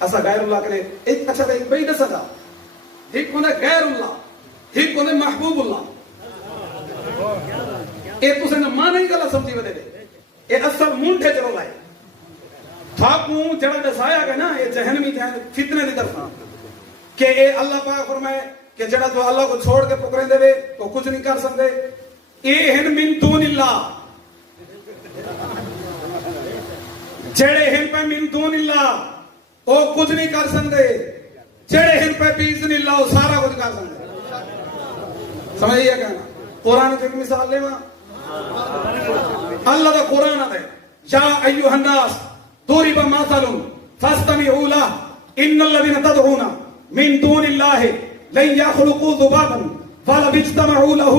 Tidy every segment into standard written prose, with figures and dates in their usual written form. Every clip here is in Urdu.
اسا غیر اللہ کرے ایک اچھا ایک بئی دسا دا ایک ہونے غیر اللہ ایک ہونے محبوب اللہ ایک تسے نہ ماں نہیں گلا سمجھی ودے دے اے اصل مونٹھے چلو لائے تھاکوں جڑا دسایا گا نا یہ جہنمی فتنے دی طرف کہ اے اللہ پاک فرمائے کہ جڑا تو اللہ کو چھوڑ کے پکریں دے وے وہ کچھ نہیں کر سکتے اے ہن من دون اللہ جڑے ہن پہ من دون اللہ وہ کچھ نہیں کر سکتے جڑے ہن پہ باذن اللہ وہ سارا کچھ کر سکتے سمجھئے کہنا قرآن کی ایک مثال لے وہاں اللہ دا قرآن ہے یا ایوہ الناس ضرب مثل فاستمعوا له ان الذين تدعون من دون الله لن يخلقوا ذبابا ولو اجتمعوا له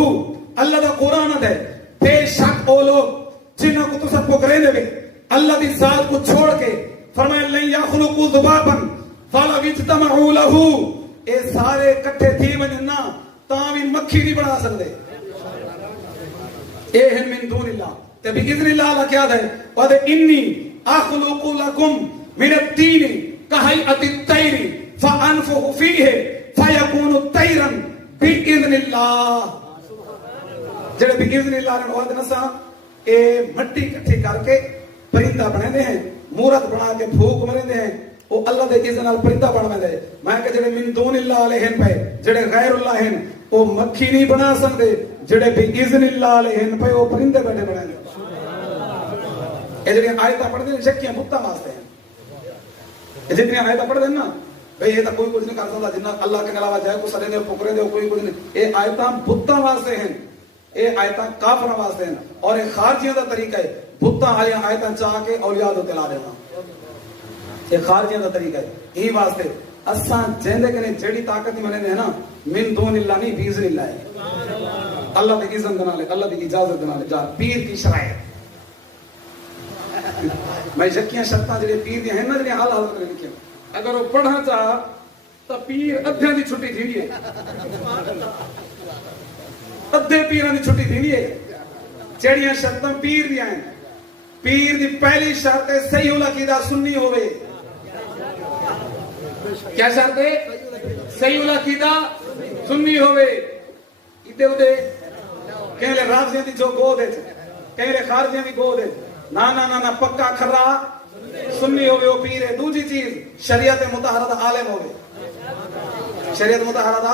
اللہ دا قرآن ہے بے شک وہ لوگ جنہوں کو تو سب پکرے دے اللہ دی ذات کو چھوڑ کے فرمایا لن يخلقوا ذبابا ولو اجتمعوا له اے سارے کٹھے تھی ونجنا تاں بھی مکھی نہیں بنا سکتے اے ہن من دون اللہ تے باذن اللہ اللہ کیا ہے وعد انی اخلق لکم من الطین کہیئۃ الطیر فانفخ فیہ فیکون طیرا باذن اللہ جڑے باذن اللہ نے وعد نسا اے مٹی اکٹھی کر کے پرندہ بناندے ہیں مورت بنا کے پھونک مارندے ہیں وہ اللہ دے اذن نال پرندہ بناندے ہیں میں کہ جڑے من دون اللہ علیہم پہ جڑے غیر اللہ ہیں وہ مکھی نہیں بنا سکتے جڑے باذن اللہ علیہم پہ وہ پرندے بیٹھے بناندے یہ جتنی آیتاں پڑھتے ہیں شکیاں بتاں واسطے ہیں یہ جتنی آیتاں پڑھتے ہیں نا بھئی یہ تو کوئی کچھ نہیں کر سکتا جنہ اللہ کے علاوہ جائے کو سرے دے پکرے دے کوئی کچھ نہیں یہ آیتاں بتاں واسطے ہیں یہ آیتاں کافراں واسطے ہیں اور یہ خارجیاں دا طریقہ ہے بتاں والی آیتاں چاہ کے اولیاء دے تلا دینا یہ خارجیاں دا طریقہ ہے یہی واسطے اساں جیندے کنے جڑی طاقت ہی مننے ہیں نا من دون اللہ نہیں باذن اللہ ہے اللہ دی اذن دے نال اللہ دی اجازت دے نال جا پیر کی شرائط میں شکیاں شرطاں جڑے پیر دی ہیں نا جڑی حال حاضر کرے لکھے اگر وہ پڑھنا چاہ تو پیر ادھے دی چھٹی تھی ہے ادھے پیراں دی چھٹی تھی ہے جڑیاں شرطاں پیر دی ہیں پیر دی پہلی شرط ہے صحیح العقیدہ سنی ہوئے کیا شرط ہے صحیح العقیدہ سنی ہوئے ادھے ادھے کہیں لے رافضیاں دی جو گود ہے کہیں لے خارجیاں دی گود ہے نا نا نا نا پکا کھرا سنی ہوئے وہ پیر ہے دوسری چیز شریعت مطہرہ دا عالم ہوئے شریعت مطہرہ دا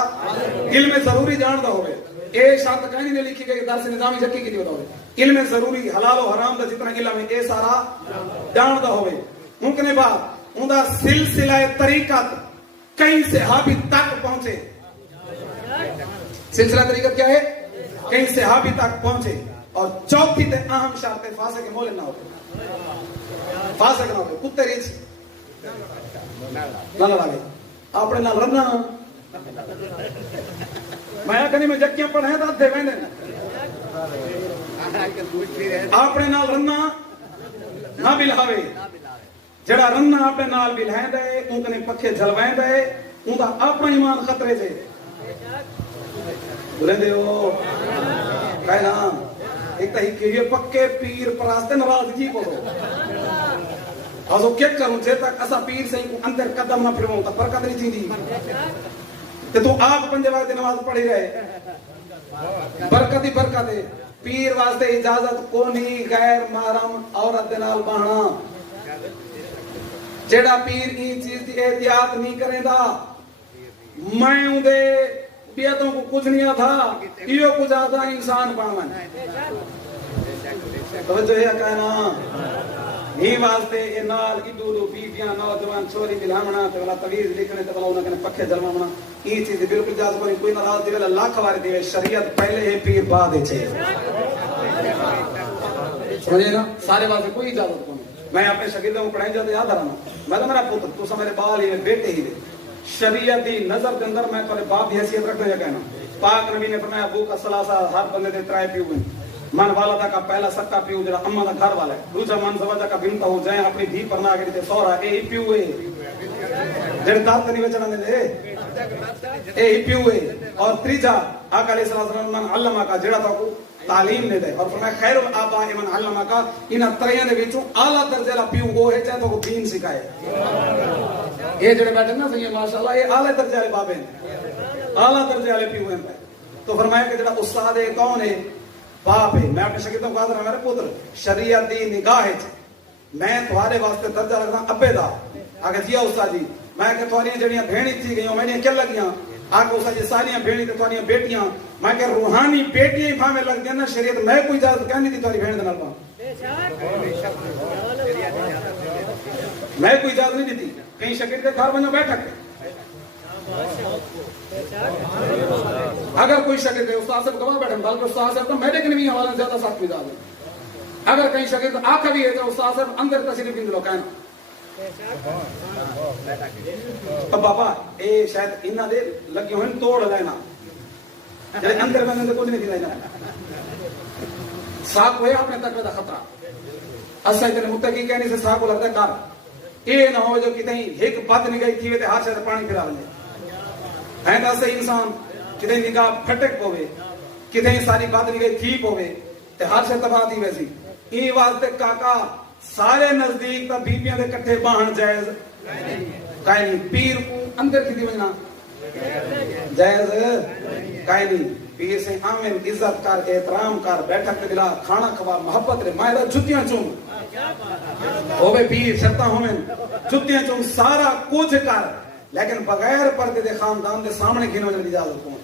علم ضروری جانتا ہوئے اے شرط کہیں نہیں لکھی گئی درس نظامی جکی کی دی ہوتا ہوئے علم ضروری حلال و حرام دا جتنا علم ہے اے سارا جانتا ہوئے ممکن ہے بات ان دا سلسلہ طریقت کئی صحابی تک پہنچے سلسلہ طریقت کیا ہے کئی صحابی تک پہنچے اور چوتھی تے اہم شرط ہے فاسق کے مولن نہ ہو فاسق نہ ہو کتے ریچ نہ لگے اپنے نال رنا میں کہنی میں جکیاں پڑھیں تو ادھے ویندے اپنے نال رنا نہ بلہاوے جڑا رنا اپنے نال بلہین دے ان کنے پکھے جلوین دے ان دا اپنا ایمان خطرے سے بولیں دے ہو کہنا ایک تہی کہ یہ پکے پیر پراستے ناراضگی کو دو آزو کیا کروں جے تک اسا پیر سے اندر قدم نہ پھروں تا برکت نہیں تھی تے تو آپ پنجے وقت نماز پڑھی رہے برکت ہی برکت ہے پیر واسطے اجازت کونی غیر محرم عورت دے نال بہنا جیڑا پیر کی چیز دی احتیاط نہیں کریں دا میں ہوں دے بیعتوں کو کچھ نہیں تھا یہ کچھ آتا انسان پڑھوان توجہ ہے کہنا ہی واسطے یہ نال ادھو بیبیاں نوجوان چوری دلامنا تے والا تویز لکھنے تے والا انہاں کنے پکھے جلوانا یہ چیز بالکل اجازت کوئی ناراض دی ویلا لاکھ واری دی شریعت پہلے ہے پیر بعد ہے سمجھے نا سارے واسطے کوئی اجازت کوئی میں اپنے شاگردوں کو پڑھائی جاتے یاد رہنا میں تو میرا پتر تو میرے بال ہی بیٹے ہی دے شریعت دی نظر کے اندر میں تھوڑے باپ کی حیثیت رکھنا ہے کہنا پاک نبی نے فرمایا ابو کا ثلاثہ ہر بندے دے ترائے پیو ہیں من والدہ کا پہلا سکا پیو جڑا اماں دا گھر والا ہے دوسرا من زوجہ کا بنتا ہو جائیں اپنی دھی پر نہ آگے تے سورا اے ہی پیو ہے جڑے دانت نہیں بچنا دے اے ہی پیو ہے اور تیسرا آقا علیہ السلام من علمہ کا جڑا تو تعلیم دے دے اور فرمایا خیر الآباء من علمہ کا انہاں تریاں دے وچوں اعلی درجے والا پیو وہ ہے چاہے تو دین سکھائے یہ جڑے بیٹھے نا سید ماشاءاللہ یہ اعلی درجے والے بابے ہیں، اعلی درجے والے پیو ہیں. تو فرمایا کہ جڑا استاد ہے کون ہے؟ باپ ہے. میں اپنے شاگردوں کو آدھر میرے پتر شریعت دی نگاہ میں تھوڑے واسطے درجہ رکھنا ابے دا. آگے جی استاد جی میں کہ تھوڑی جڑیاں بھیڑی تھی گئیوں میں نے کیا لگیاں؟ آگے استاد جی ساریاں بھیڑی تے تھوڑی بیٹیاں میں کہ روحانی بیٹیاں ہی بھاویں لگ گیا نا شریعت میں کوئی اجازت کہنی تھی تھوڑی بھیڑ دے نال با میں کوئی اجازت نہیں دیتی. کہیں شاگرد کے گھر بنو بیٹھک اگر کوئی شاگرد استاد صاحب گواہ بیٹھے بلکہ استاد صاحب تو میرے کے بھی حوالے زیادہ سخت مزاج ہے. اگر کہیں شاگرد آنکھ بھی ہے تو استاد صاحب اندر تشریف نہیں لو کہنا تو بابا اے شاید انہاں دے لگے ہوئے توڑ لینا جڑے اندر بندے کچھ نہیں لینا ساکھ ہوئے اپنے تقوی دا خطرہ. اساں تے متقی کہنے سے ساکھ کو لگتا ہے کر اے نہ ہو جو کتیں ایک بد نگاہی تھی وے تے ہر شے پانی پھرا لے ہے نا. سے انسان کتیں نگاہ پھٹک پوے کتیں ساری بد نگاہی تھی پوے تے ہر شے تباہ تھی ویسی. ای واسطے کاکا سارے نزدیک تا بیبیاں دے کٹھے باہن جائز کائیں نہیں. پیر کو اندر کی دی وجنا جائز کائیں نہیں. پیر سے آمن عزت کر احترام کر بیٹھک کے بلا کھانا کھوا محبت رے مائدہ جتیاں چون ہوئے پیر شرطاں ہوئے جتیاں چون سارا کچھ کر لیکن بغیر پردے دے خاندان دے سامنے گھنوں جنہی اجازت کون